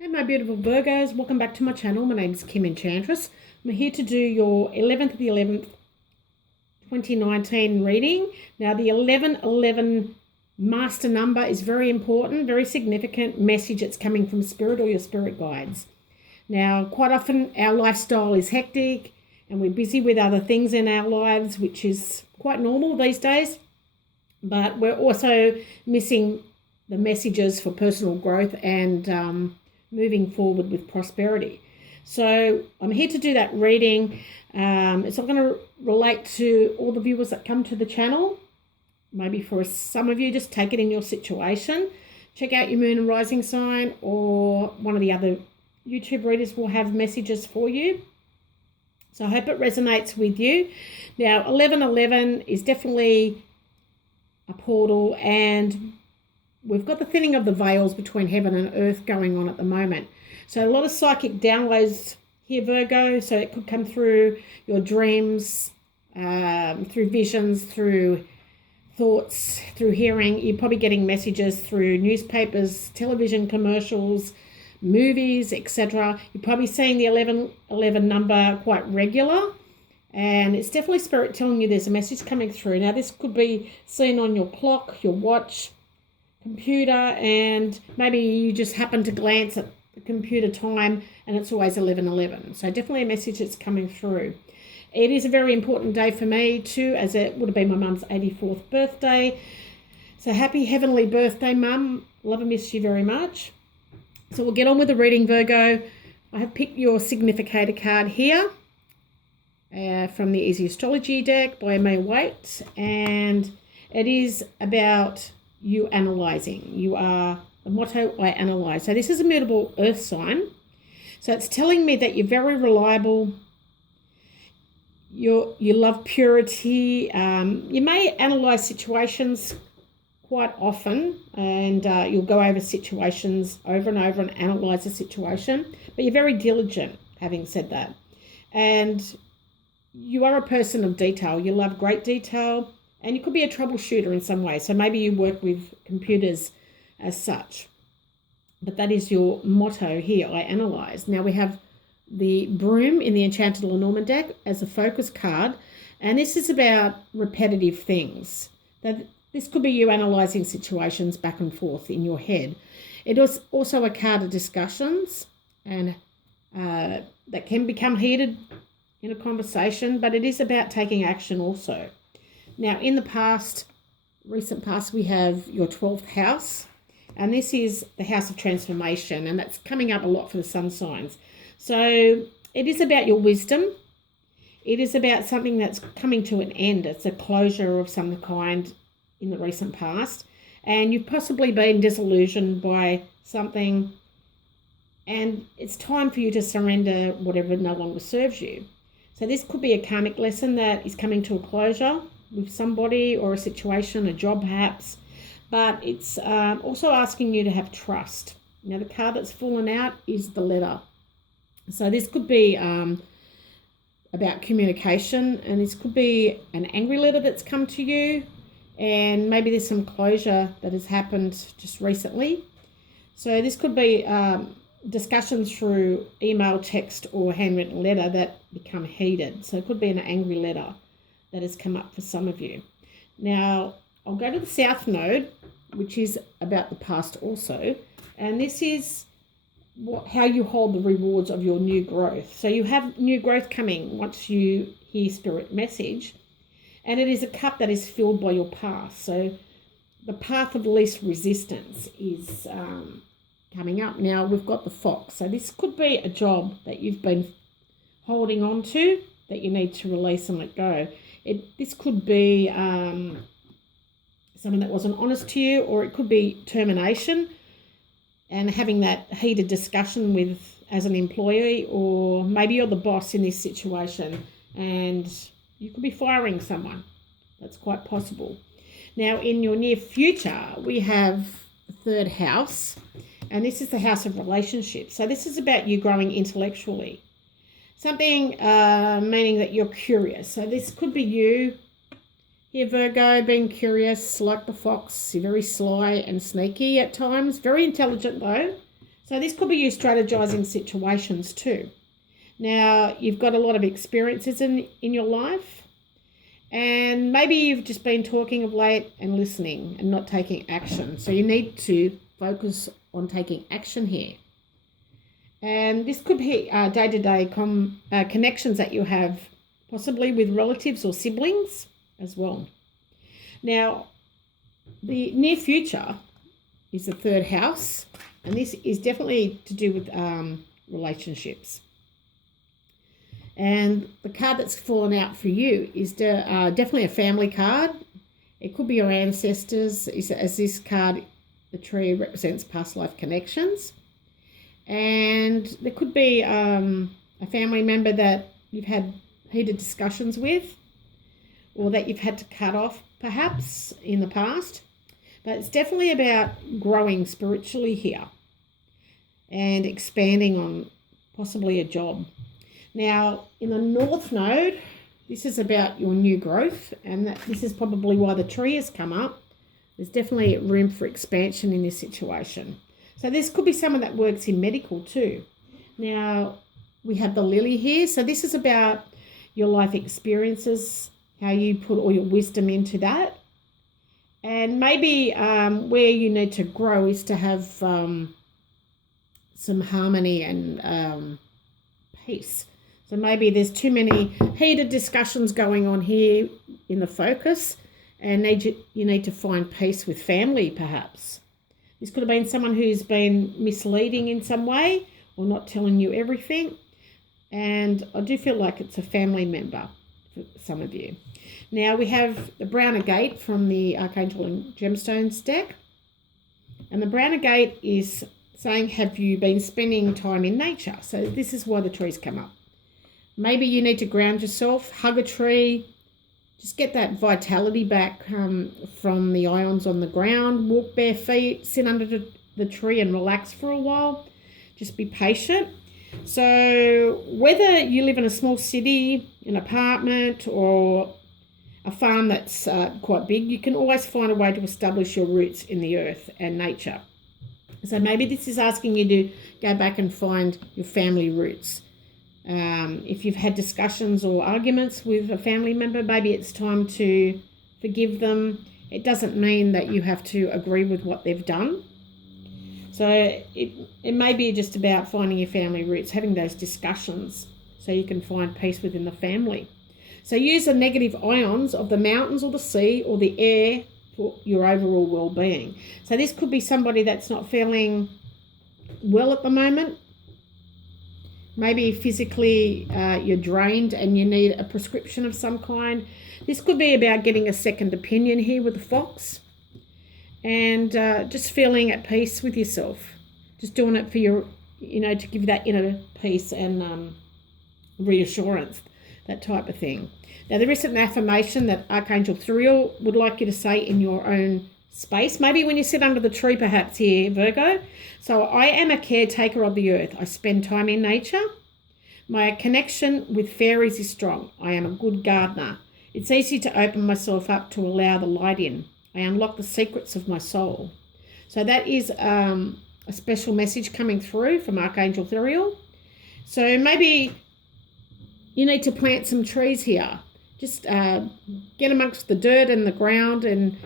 Hey my beautiful Virgos, welcome back to my channel. My name is Kim Enchantress. I'm here to do your 11th of the 11th 2019 reading. Now the 1111 master number is very important, very significant message that's coming from spirit or your spirit guides. Now quite often our lifestyle is hectic and we're busy with other things in our lives, which is quite normal these days, but we're also missing the messages for personal growth and moving forward with prosperity. So I'm here to do that reading. It's not going to relate to all the viewers that come to the channel. Maybe for some of you, just take it in your situation. Check out your moon and rising sign, or one of the other YouTube readers will have messages for you. So I hope it resonates with you. Now 1111 is definitely a portal, and we've got the thinning of the veils between heaven and earth going on at the moment. So a lot of psychic downloads here, Virgo. So it could come through your dreams, through visions, through thoughts, through hearing. You're probably getting messages through newspapers, television commercials, movies, etc. You're probably seeing the 1111 number quite regular. And it's definitely spirit telling you there's a message coming through. Now this could be seen on your clock, your watch, computer, and maybe you just happen to glance at the computer time and it's always 11:11. So definitely a message that's coming through. It is a very important day for me too, as it would have been my mum's 84th birthday. So happy heavenly birthday, Mum. Love and miss you very much. So we'll get on with the reading, Virgo. I have picked your significator card here from the Easy Astrology deck by May Waite, and it is about you analysing. You are the motto, I analyse. So this is a mutable earth sign. So it's telling me that you're very reliable. You love purity. You may analyse situations quite often, and you'll go over situations over and over and analyse a situation. But you're very diligent, having said that. And you are a person of detail. You love great detail. And you could be a troubleshooter in some way. So maybe you work with computers as such. But that is your motto here, I analyse. Now we have the broom in the Enchanted Lenormand deck as a focus card. And this is about repetitive things. This could be you analysing situations back and forth in your head. It is also a card of discussions, and that can become heated in a conversation. But it is about taking action also. Now, in the past, recent past, we have your 12th house, and this is the house of transformation, and that's coming up a lot for the sun signs. So it is about your wisdom. It is about something that's coming to an end. It's a closure of some kind in the recent past, and you've possibly been disillusioned by something, and it's time for you to surrender whatever no longer serves you. So this could be a karmic lesson that is coming to a closure with somebody or a situation, a job perhaps, but it's also asking you to have trust. Now the card that's fallen out is the letter. So this could be about communication, and this could be an angry letter that's come to you, and maybe there's some closure that has happened just recently. So this could be discussions through email, text, or handwritten letter that become heated. So it could be an angry letter that has come up for some of you. Now, I'll go to the South Node, which is about the past also. And this is how you hold the rewards of your new growth. So you have new growth coming once you hear spirit message. And it is a cup that is filled by your past. So the path of least resistance is coming up. Now, we've got the fox. So this could be a job that you've been holding on to that you need to release and let go. This could be someone that wasn't honest to you, or it could be termination and having that heated discussion with as an employee, or maybe you're the boss in this situation and you could be firing someone. That's quite possible. Now, in your near future, we have the third house, and this is the house of relationships. So this is about you growing intellectually. Something meaning that you're curious. So this could be you here, Virgo, being curious like the fox. You're very sly and sneaky at times. Very intelligent though. So this could be you strategizing situations too. Now, you've got a lot of experiences in your life, and maybe you've just been talking of late and listening and not taking action. So you need to focus on taking action here. And this could be day-to-day connections that you have, possibly with relatives or siblings as well. Now, the near future is the third house, and this is definitely to do with relationships. And the card that's fallen out for you is definitely a family card. It could be your ancestors, as this card, the tree, represents past life connections. And there could be a family member that you've had heated discussions with, or that you've had to cut off perhaps in the past. But it's definitely about growing spiritually here and expanding on possibly a job. Now, in the North Node, this is about your new growth, and this is probably why the tree has come up. There's definitely room for expansion in this situation. So this could be someone that works in medical too. Now, we have the lily here. So this is about your life experiences, how you put all your wisdom into that. And maybe where you need to grow is to have some harmony and peace. So maybe there's too many heated discussions going on here in the focus, and you need to find peace with family perhaps. This could have been someone who's been misleading in some way or not telling you everything. And I do feel like it's a family member for some of you. Now we have the Brown Agate from the Archangel and Gemstones deck. And the Brown Agate is saying, have you been spending time in nature? So this is why the trees come up. Maybe you need to ground yourself, hug a tree, just get that vitality back from the ions on the ground, walk bare feet, sit under the tree and relax for a while. Just be patient. So whether you live in a small city, an apartment, or a farm that's quite big, you can always find a way to establish your roots in the earth and nature. So maybe this is asking you to go back and find your family roots. If you've had discussions or arguments with a family member, maybe it's time to forgive them. It doesn't mean that you have to agree with what they've done. So it may be just about finding your family roots, having those discussions so you can find peace within the family. So use the negative ions of the mountains or the sea or the air for your overall well-being. So this could be somebody that's not feeling well at the moment. Maybe physically you're drained and you need a prescription of some kind. This could be about getting a second opinion here with the fox, and just feeling at peace with yourself. Just doing it for your, to give that inner peace and reassurance, that type of thing. Now there is an affirmation that Archangel Thuriel would like you to say in your own space. Maybe when you sit under the tree perhaps here, Virgo. So I am a caretaker of the earth. I spend time in nature. My connection with fairies is strong. I am a good gardener. It's easy to open myself up to allow the light in. I unlock the secrets of my soul. So that is a special message coming through from Archangel Thuriel. So maybe you need to plant some trees here. Just get amongst the dirt and the ground and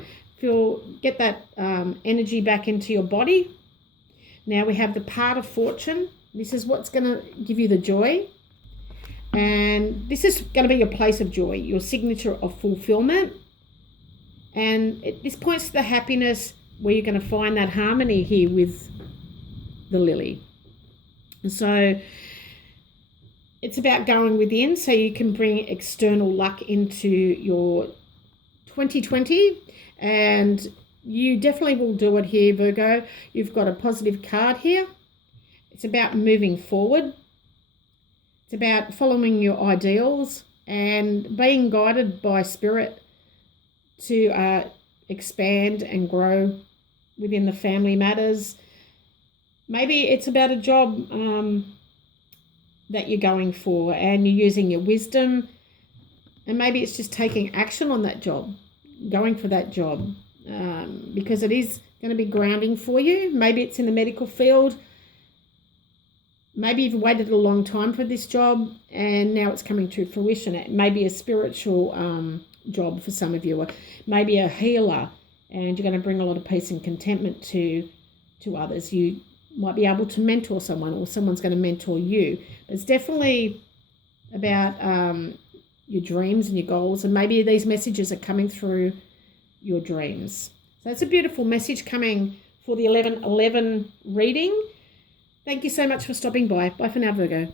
get that energy back into your body. Now we have the part of fortune. This is what's going to give you the joy. And this is going to be your place of joy, your signature of fulfillment. And this points to the happiness where you're going to find that harmony here with the lily. And so it's about going within so you can bring external luck into your 2020. And you definitely will do it here, Virgo. You've got a positive card here. It's about moving forward. It's about following your ideals and being guided by spirit to expand and grow within the family matters. Maybe it's about a job that you're going for and you're using your wisdom, and maybe it's just taking action on that job, going for that job, because it is going to be grounding for you. Maybe it's in the medical field. maybe you've waited a long time for this job and now it's coming to fruition. It may be a spiritual job for some of you, or maybe a healer, and you're going to bring a lot of peace and contentment to others. You might be able to mentor someone, or someone's going to mentor you. But it's definitely about your dreams and your goals, and maybe these messages are coming through your dreams. So it's a beautiful message coming for the 11/11 reading. Thank you so much for stopping by. Bye for now, Virgo.